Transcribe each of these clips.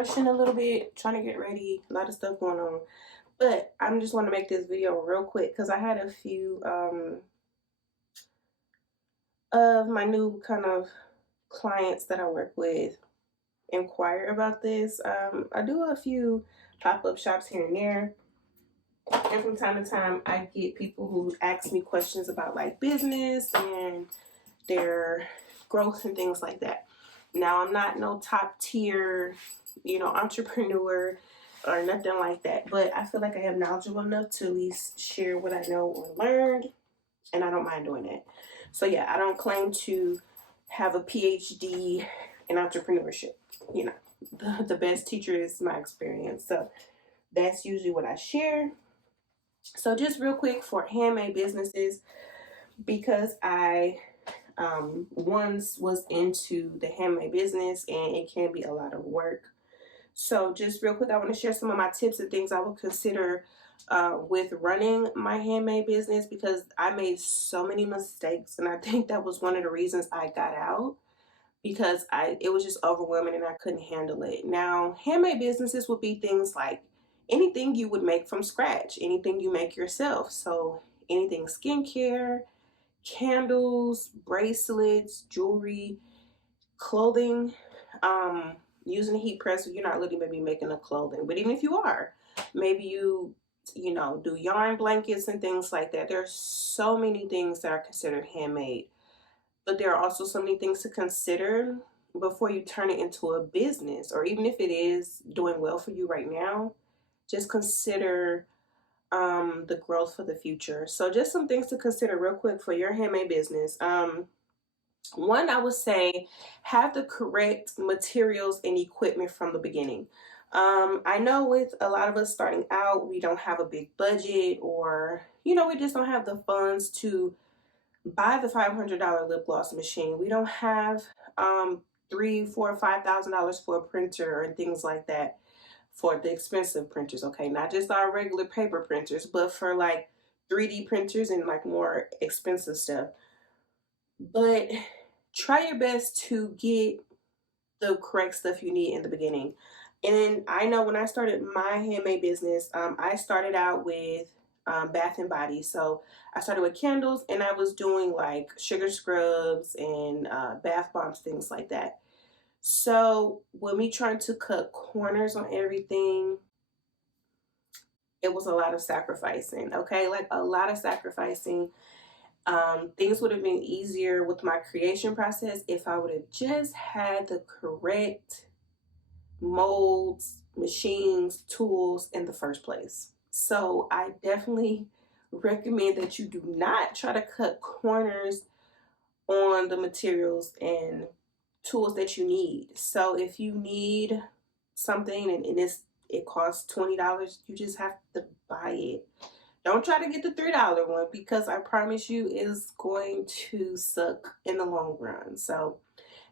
rushing a little bit, trying to get ready, a lot of stuff going on. But I'm just want to make this video real quick because I had a few of my new kind of clients that I work with inquire about this. I do a few pop-up shops here and there, and from time to time I get people who ask me questions about like business and their growth and things like that. Now, I'm not no top tier, entrepreneur or nothing like that, but I feel like I am knowledgeable enough to at least share what I know or learned, and I don't mind doing that. So yeah, I don't claim to have a PhD in entrepreneurship. You know, the best teacher is my experience. So that's usually what I share. So just real quick for handmade businesses, because I once was into the handmade business and it can be a lot of work. So just real quick, I want to share some of my tips and things I would consider with running my handmade business, because I made so many mistakes, and I think that was one of the reasons I got out, because it was just overwhelming and I couldn't handle it. Now, handmade businesses would be things like anything you would make from scratch, anything you make yourself. So anything skincare, candles, bracelets, jewelry, clothing. Using a heat press, you're not really maybe making the clothing, but even if you are, maybe you do yarn blankets and things like that. There are so many things that are considered handmade, but there are also so many things to consider before you turn it into a business, or even if it is doing well for you right now, just consider the growth for the future. So just some things to consider real quick for your handmade business. One, I would say have the correct materials and equipment from the beginning. I know with a lot of us starting out, we don't have a big budget, or, we just don't have the funds to buy the $500 lip gloss machine. We don't have three, four, $5,000 for a printer and things like that, for the expensive printers. Okay, not just our regular paper printers, but for like 3D printers and like more expensive stuff. But try your best to get the correct stuff you need in the beginning. And I know when I started my handmade business, I started out with bath and body. So I started with candles, and I was doing like sugar scrubs and bath bombs, things like that. So when me trying to cut corners on everything, it was a lot of sacrificing. Okay, like a lot of sacrificing. Things would have been easier with my creation process if I would have just had the correct molds, machines, tools in the first place. So I definitely recommend that you do not try to cut corners on the materials and tools that you need. So if you need something and it costs $20, you just have to buy it. Don't try to get the $3 one, because I promise you it's going to suck in the long run. So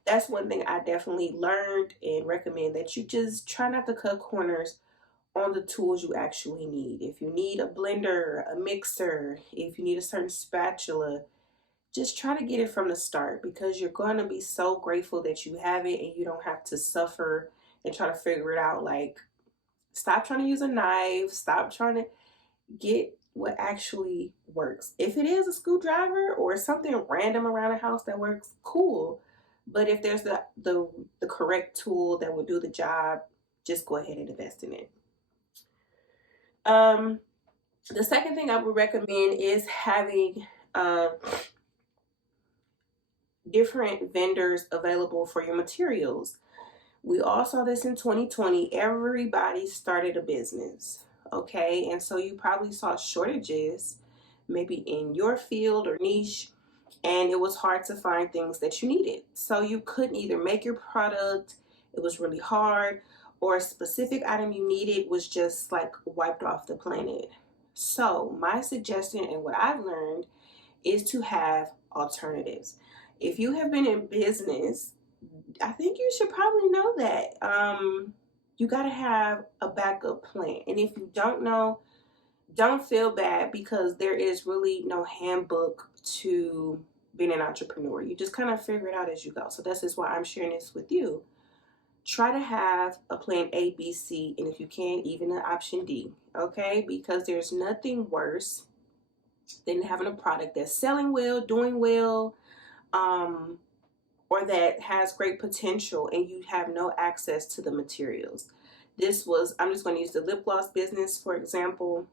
that's one thing I definitely learned, and recommend that you just try not to cut corners on the tools you actually need. If you need a blender, a mixer, if you need a certain spatula, just try to get it from the start, because you're going to be so grateful that you have it and you don't have to suffer and try to figure it out. Like, stop trying to use a knife, stop trying to get what actually works. If it is a screwdriver or something random around the house that works, cool. But if there's the correct tool that will do the job, just go ahead and invest in it. The second thing I would recommend is having different vendors available for your materials. We all saw this in 2020. Everybody started a business. Okay, and so you probably saw shortages maybe in your field or niche, and it was hard to find things that you needed. So you couldn't either make your product, it was really hard, or a specific item you needed was just like wiped off the planet. So my suggestion and what I've learned is to have alternatives. If you have been in business, I think you should probably know that you got to have a backup plan. And if you don't know, don't feel bad, because there is really no handbook to being an entrepreneur. You just kind of figure it out as you go. So this is why I'm sharing this with you. try to have a plan A, B, C, and if you can, even an option D, okay? Because there's nothing worse than having a product that's selling well, doing well, um, or that has great potential and you have no access to the materials. I'm just going to use the lip gloss business for example.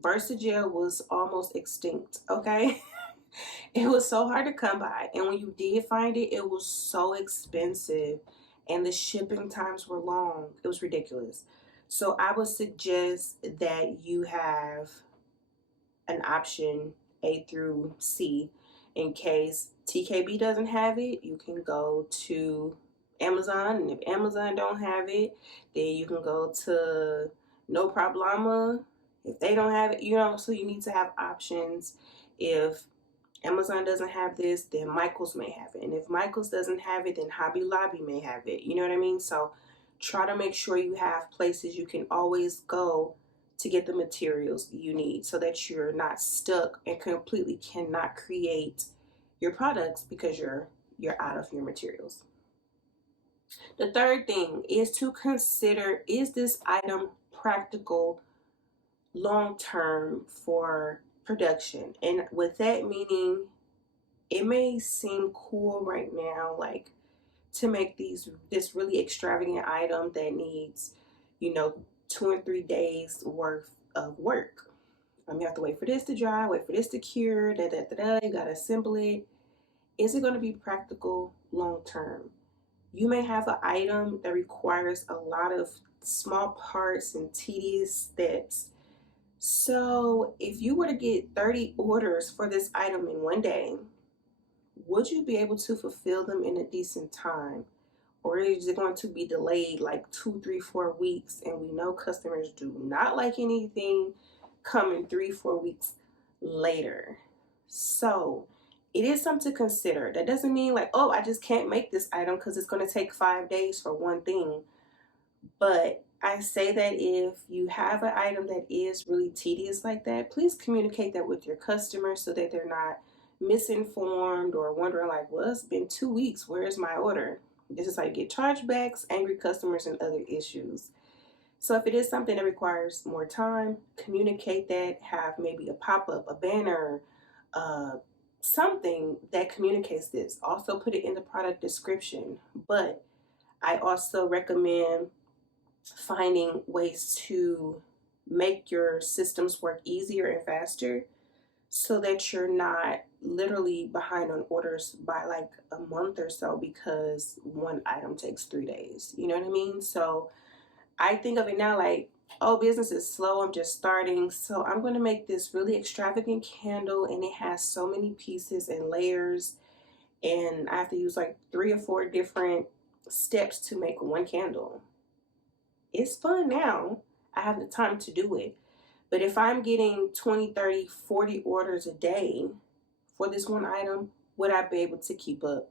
Versagel was almost extinct, okay? It was so hard to come by, and when you did find it, it was so expensive, and the shipping times were long. It was ridiculous. So I would suggest that you have an option A through C. In case TKB doesn't have it, you can go to Amazon, and if Amazon don't have it, then you can go to No Problema if they don't have it, so you need to have options. If Amazon doesn't have this, then Michaels may have it. And if Michaels doesn't have it, then Hobby Lobby may have it. You know what I mean? So try to make sure you have places you can always go to get the materials you need so that you're not stuck and completely cannot create your products because you're out of your materials. The third thing is to consider, is this item practical long term for production? And with that meaning, it may seem cool right now, like to make this really extravagant item that needs, 2 and 3 days worth of work. You have to wait for this to dry, wait for this to cure, you gotta assemble it. Is it going to be practical long term? You may have an item that requires a lot of small parts and tedious steps. So if you were to get 30 orders for this item in one day, would you be able to fulfill them in a decent time? Or is it going to be delayed like 2, 3, 4 weeks? And we know customers do not like anything coming 3, 4 weeks later. So it is something to consider. That doesn't mean like, oh, I just can't make this item because it's going to take 5 days for one thing. But I say that if you have an item that is really tedious like that, please communicate that with your customers so that they're not misinformed or wondering like, well, it's been 2 weeks, where's my order? This is how you get chargebacks, angry customers, and other issues. So if it is something that requires more time, communicate that, have maybe a pop-up, a banner, something that communicates this. Also put it in the product description. But I also recommend finding ways to make your systems work easier and faster so that you're not literally behind on orders by like a month or so because one item takes 3 days. You know what I mean? So I think of it now like, oh, business is slow, I'm just starting, so I'm going to make this really extravagant candle, and it has so many pieces and layers, and I have to use like 3 or 4 different steps to make one candle. It's fun now. I have the time to do it. But if I'm getting 20, 30, 40 orders a day for this one item, would I be able to keep up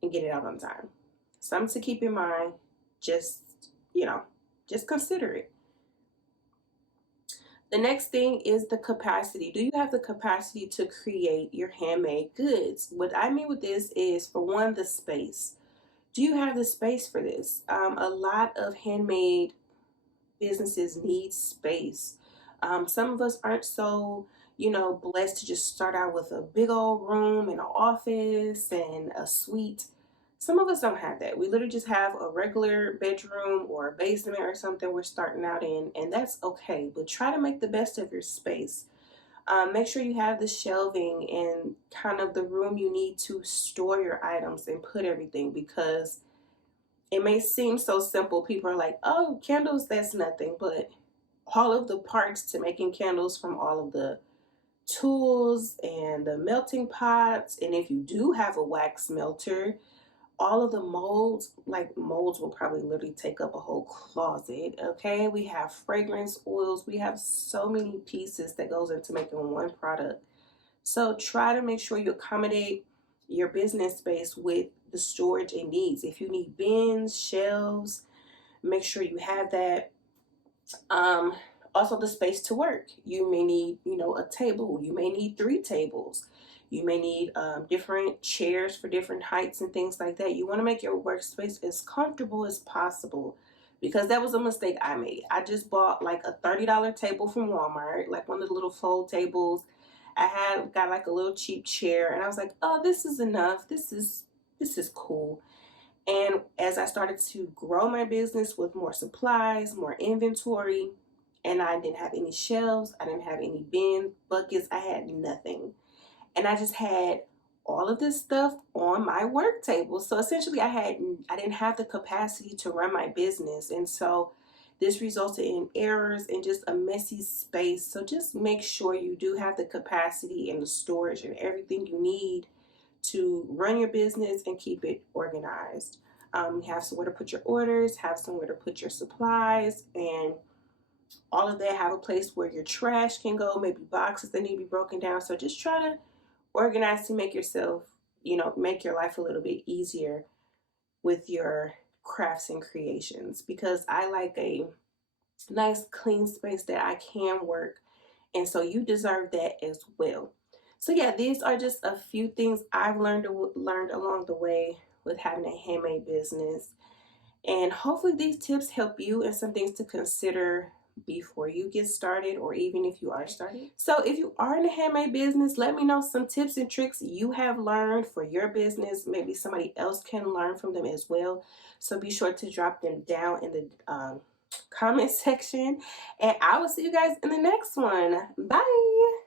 and get it out on time? Something to keep in mind. Just, just consider it. The next thing is the capacity. Do you have the capacity to create your handmade goods? What I mean with this is, for one, the space. Do you have the space for this? A lot of handmade businesses need space. Some of us aren't so, blessed to just start out with a big old room and an office and a suite. Some of us don't have that. We literally just have a regular bedroom or a basement or something we're starting out in, and that's okay. But try to make the best of your space. Make sure you have the shelving and kind of the room you need to store your items and put everything, because it may seem so simple. People are like, oh, candles, that's nothing. But all of the parts to making candles, from all of the tools and the melting pots, and if you do have a wax melter, all of the molds, like molds will probably literally take up a whole closet. Okay, we have fragrance oils, we have so many pieces that goes into making one product. So try to make sure you accommodate your business space with the storage it needs. If you need bins, shelves, make sure you have that. Also the space to work. You may need, a table. You may need 3 tables. You may need different chairs for different heights and things like that. You want to make your workspace as comfortable as possible, because that was a mistake I made. I just bought like a $30 table from Walmart, like one of the little fold tables. I had got like a little cheap chair, and I was like, oh, this is enough. This is cool. And as I started to grow my business with more supplies, more inventory, and I didn't have any shelves, I didn't have any bin buckets, I had nothing. And I just had all of this stuff on my work table. So essentially I didn't have the capacity to run my business. And so this resulted in errors and just a messy space. So just make sure you do have the capacity and the storage and everything you need to run your business and keep it organized. Have somewhere to put your orders, have somewhere to put your supplies, and all of that. Have a place where your trash can go, maybe boxes that need to be broken down. So just try to organize to make yourself, make your life a little bit easier with your crafts and creations, because I like a nice clean space that I can work, and so you deserve that as well. So yeah, these are just a few things I've learned along the way with having a handmade business. And hopefully these tips help you and some things to consider before you get started, or even if you are starting. So if you are in a handmade business, let me know some tips and tricks you have learned for your business. Maybe somebody else can learn from them as well. So be sure to drop them down in the comment section. And I will see you guys in the next one. Bye.